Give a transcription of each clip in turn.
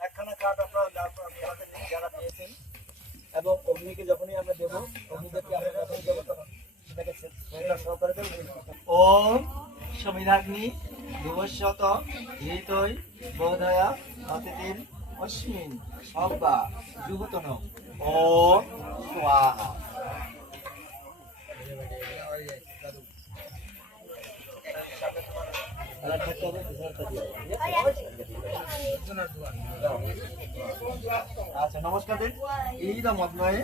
একখানা কাঠ যারা পেয়েছেন। এবং অগ্নিকে যখনই আমরা দেবো অগ্নিদেরকে আমরা যখনই দেবো ওম সমিধাগ্নি ভুবস্বত হৃতৈ বোধয়া অতিথির অস্মিন সব্বা যুগতন। ওম স্বাহা। আচ্ছা নমস্কার দিন। অধ্যায়ে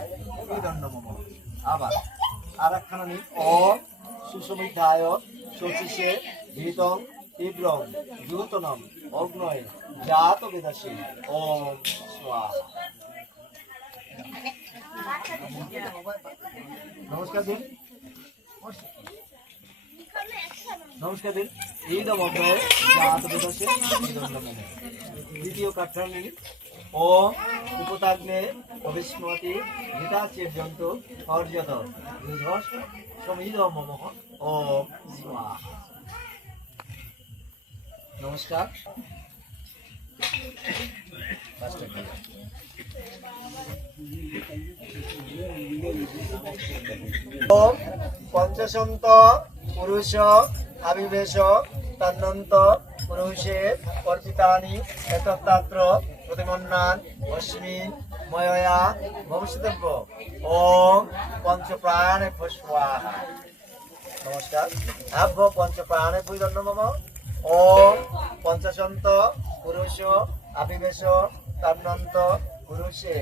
এই দণ্ড মম। আবার আর একখানা নিন। অ সুসমিধায় শচীষে ধৃতং তীব্রং দ্রুতনম অগ্নয়ে জাত বেদাসী। ওম স্বাহা। নমস্কার দিন। নমস্কার দিন। এই অধ্যায়ে বেদাসী এই দ্বিতীয় কাঠার ও উপতাগ্নে অবিস্মতি গীতাচের জন্তু অর্জত। দুধস সমিদ মম ও নমস্কার। ওম পঞ্চসন্ত পুরুষ আবিবেশ তন্নন্ত পুরুষে অর্পিতানি এতত্তাত্র প্রতিমন্নান অস্মিন ময়য়া ভবিষ্যতব্য ওম পঞ্চপ্রাণে স্বাহা নমস্কার। আভ্য পঞ্চপ্রাণে ভূদণ্ড মম। ওম পঞ্চসন্ত পুরুষ আবিবেশ তন্নন্ত পুরুষে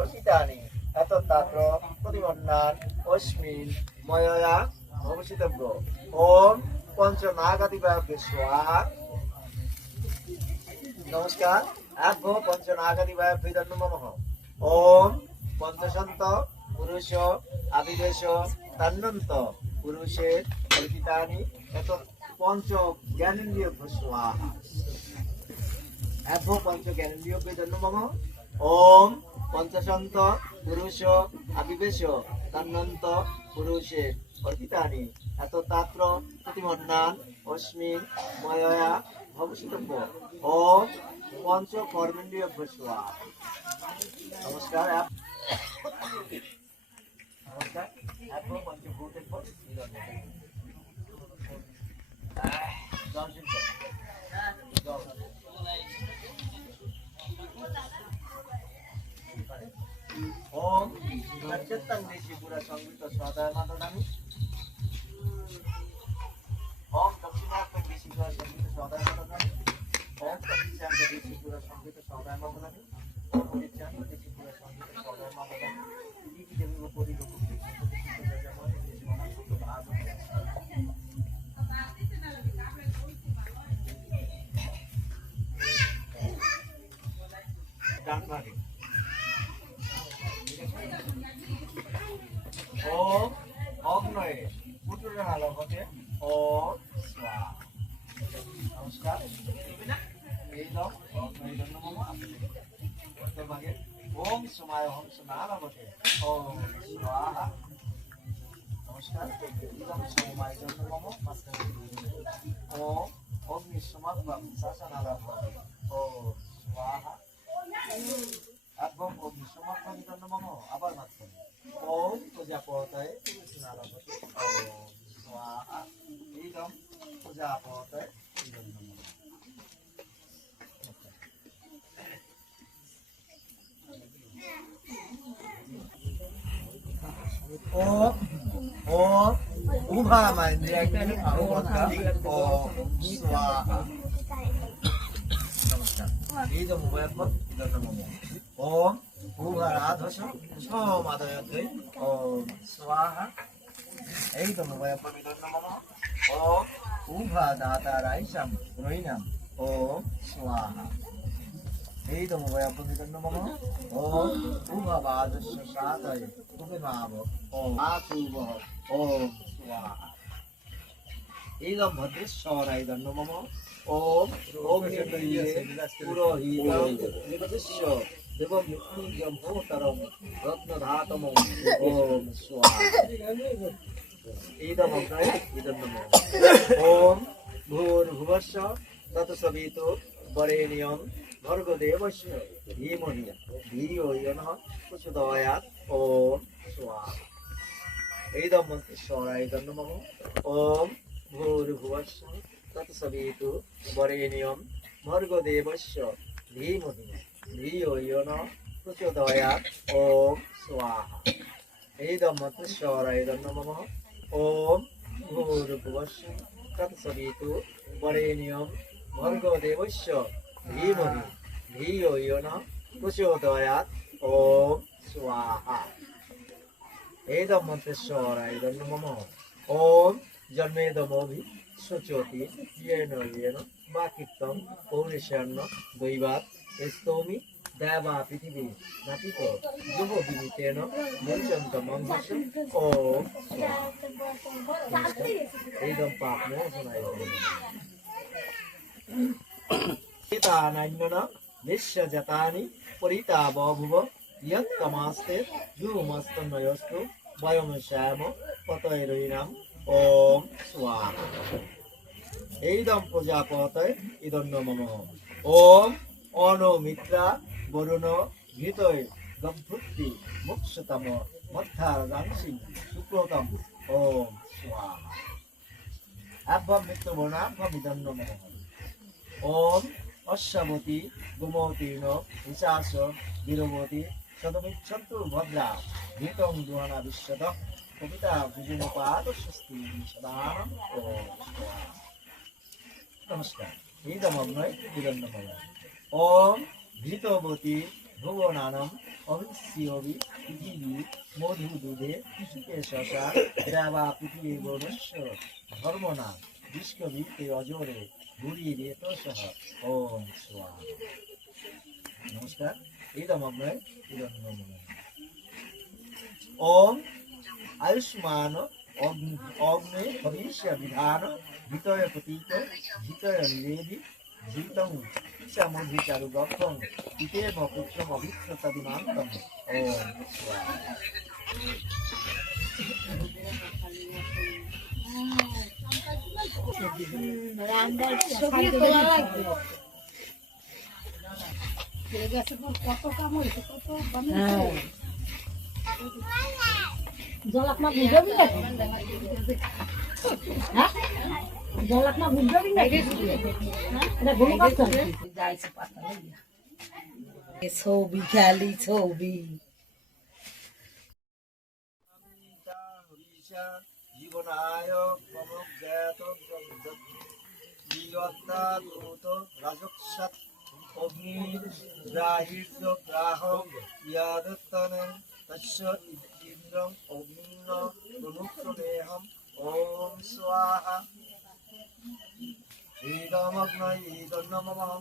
অর্পিতানি এতত্তাত্র প্রতিমন্নান অস্মিন ময়য়া ভবিষ্যতব্য ওম পঞ্চনাগাদিবাভ্য স্বাহা নমস্কার আভ্য পঞ্চনাগাদিবাভ্য নমঃ ওম পঞ্চসন্ত পুরুষ আবিবেশ তন্নন্ত পুরুষে অর্পিতানি এত পঞ্চ জ্ঞানেন্দ্রিয় স্বাহা আভ্য পঞ্চ জ্ঞানেন্দ্রিয় নমঃ ওম পঞ্চসন্ত পুরুষ আবিবেশ তন্নন্ত পুরুষে অর্পিতানি এত তাত্র প্রতিমন্নান অস্মিন ময়য়া ভবিষ্যতব্য ওম পঞ্চ কর্মেন্দ্রিয় স্বাহা নমস্কার নমস্কার আভ্য পঞ্চভূতেভ্য নিরঞ্জন। আহ, সদায় ওম দক্ষিণাত্মক দেশি পুরা সংগীত সদায় ওম দক্ষিণাত্মক দেশি পুরা সংগীত সদায় মাতনামি ওম পরিচান্ত দেশি পুরা সংগীত সদায় ওম সমায় ওম সমালাভতে ওম স্বাহা নমস্কার ইদম সময় জন্য মামা মাস্টার ওম অগ্নি সমাগম শাসনালাভতে ওম স্বাহা এবং অগ্নি সমর্পণ জন্য মামা আবার মাত্র ওম প্রজাপতায় নারায়ণতে ওম স্বাহা ইদম প্রজাপতায় ও ও উভা মাইন্দ্রিয়াগ্নি আহুবকা ও স্বাহা নমস্কার এই যে মোবাইল ফোন ইদম নমঃ ওম ভূভারাধস সোমাদয়তে ওম স্বাহা এই তো মোবাইল ফোন ইদম নমঃ ওম উভা দাতারাইশাম রৈনাম ওম স্বাহা এই তো মোবাইল ফোন ইদম নমঃ ওম উভা বাদস্য সাতয় উপমাব ওম আতুব ওম স্বাহা এই তো ভদ্রেশ্বরাই দণ্ড মম ওম ওম পুরোহিত নির্দিশ্য দেব মৃত্যুঞ্জম ভূতরম রত্নধাতম ওম স্বাহা ইদম অগ্নয় ইদম নমঃ ওম ভূর্ভুবস্য ততসবিতু বরেণ্যম ভর্গদেবস্য ধীমহি ধিয়ো ইয়নঃ প্রচোদয়াৎ ওম স্বাহা এইদম মন্ত্রেশ্বরায় নমঃ ওম ভূর্ভুবস্য তৎসবিতু বরেণ্যম ভর্গদেবস্য ধীমহি ধিয়ো ইয়নঃ প্রচোদয়াৎ ওম স্বাহা এইদম মন্ত্রেশ্বরায় নমঃ ওম ভূর্ভুবস্য তৎসবিতু বরেণ্যম ভর্গদেবস্য ধীমহি ধিয়ো ইয়নঃ প্রচোদয়াৎ ওম স্বাহা এদম মন্ত্রেশ্বরায় নমঃ ওম জন্মেদমভি শুচোতি ইয়েন ইয়েন বাকিত্তম পৌরেশান্ন দৈবাত স্তৌমি দেবা পৃথিবী নাপিত যুব বিনীতেন মুঞ্চন্ত মঙ্গস ওম এইদম পাপ মোহনায় সীতানান্যন নিঃস্যজাতানি পরিতা বভুব ইয়ত্তমাস্তে যুমস্তন্ময়স্তু বয়ম শ্যাম পতৈরৈনাম ওম স্বাহা এইদম প্রজাপতয় ইদন্ন মম ওম অনো মিত্রা বরুণ ঘৃতয় গম্ভুক্তি মুক্ষতম মধ্যারাংসি শুক্লতম ওম স্বাহা ওম অশ্বমতি গোমতীর্ণ নিশাস বীরমতি শতমিচ্ছন্তু ভদ্রা ঘৃতং দুহানা বিশ্বত কবিতা বিজুমপাদ স্বস্তি স্বাহা। নমস্কার ইদমগ্নয় ইদন্নময় ওম ঘৃতবতী ভুবনানম অভিষ্যবি পৃথিবী মধু দুধে সুখে শশা দেবা পৃথিবী বনস্য ধর্মনা তে অজরে गुणिरेतसः ॐ स्वाहा नमस्कार इदमग्रे इदं ओम आयुष्मान अग्नि भविष्य विधान हितय प्रतीत हितय निवेदि जीतम समधिचारु गप्पम इते मपुत्रम अभिक्षतदिनान्तम ओम स्वाहा আপনার বুঝবি না জল আপনার বুঝবি না এটা ঘুম পাচ্ছে ছবি খালি ছবি জীবনায় প্রমজ্ঞাত জীবত্তা দূত রাজক্ষাত অগ্নির গ্রাহীর্য গ্রাহ ইয়াদত্তনে তস্য ইন্দ্রং অগ্নিন্ন প্রমুক্তদেহম ওম স্বাহা ইদমগ্ন ইদন্নমম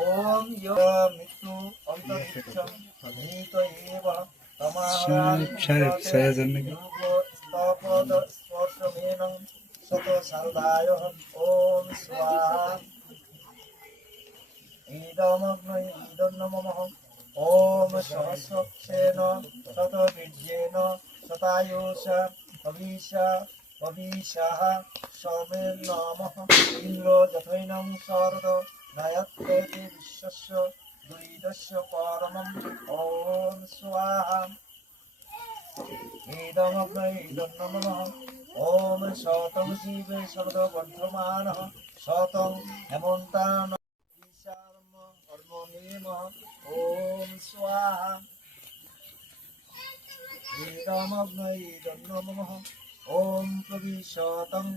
ওম ইয় মৃত্যু অন্তরিক্ষম স্পর্শমেনং শত সারদায় ওম স্বাহা ইদমগ্ন ইদন্নমম ওম সহস্রক্ষেন শত বীর্যেন শতায়ুষা অভিষা অভিষাহ সমেন নমঃ ইন্দ্র যথৈনং শরদ নয়ত্রেতি বিশ্বস্য দুরিদস্য পরমম ওম স্বাহা ইদমগ্ন ইদন্নমঃ ওম শতং শিবে সর্ববর্ধমানঃ শতং হেমন্তান ঈশার্ম কর্মণেম ওম স্বাহা ইদমগ্ন ইদন্নমঃ ওম প্রবিশতং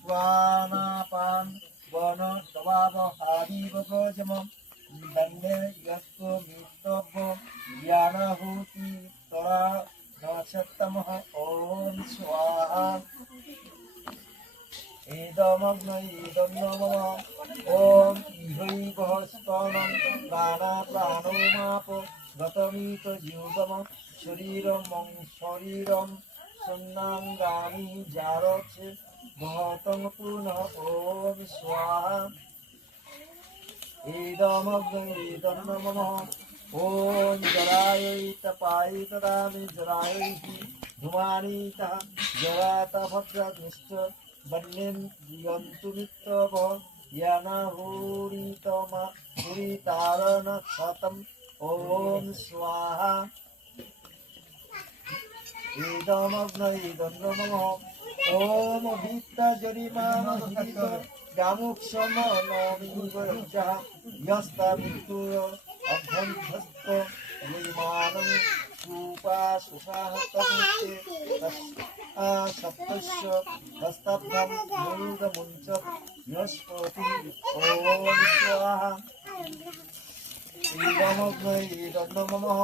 স্বানাপান বন দবাব হারিব গজম দণ্ডে যস্ত মিতব্য জ্ঞানাহুতি তরা নক্ষত্তমঃ ওম স্বাহা ইদমগ্ন ইদন্নমঃ ওম ইহৈবহ স্তনং প্রাণা প্রাণোমাপ গতমিত জীবম শরীরম শরীরম সন্নাঙ্গানি জারছে মহতং পুনঃ ওম স্বাহা ইদমগ্ন ইদন্নমঃ ওম মন্যেন জীবন্তু মিত্রব ইয়ানা হুরিতমা হুরিতারণ শতম। ওম স্বাহা। ইদমগ্ন ইদন্দ্রম ওম বিদ্যা জরিমাম হিত গামুক্ষম নমিগরজা ইয়স্তা মৃত্যুর অভ্যন্তস্থ। বিমানম सुपाशुषाः तमित्ते सप्तस्य हस्तभ्यं मूलमुञ्च यस्पति ॐ स्वाहा इदमग्नैदन्नमः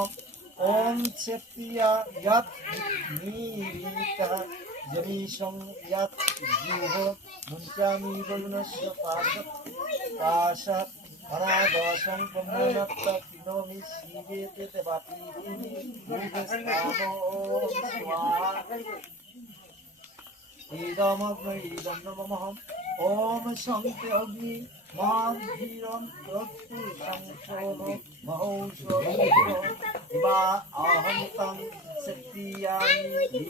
ॐ शक्तिया यत् नीरितः जनीशं यत् जुः मुञ्चामि वरुणस्य पाशत् पाशात् अनादशं ब्रह्मणत्त ঈদমগ্নমহম ওম শঙ্কে অগ্নি মাম ধীরম প্রত্যু সংশোন মহৌষধ বা অহং তং শক্তিয়ামি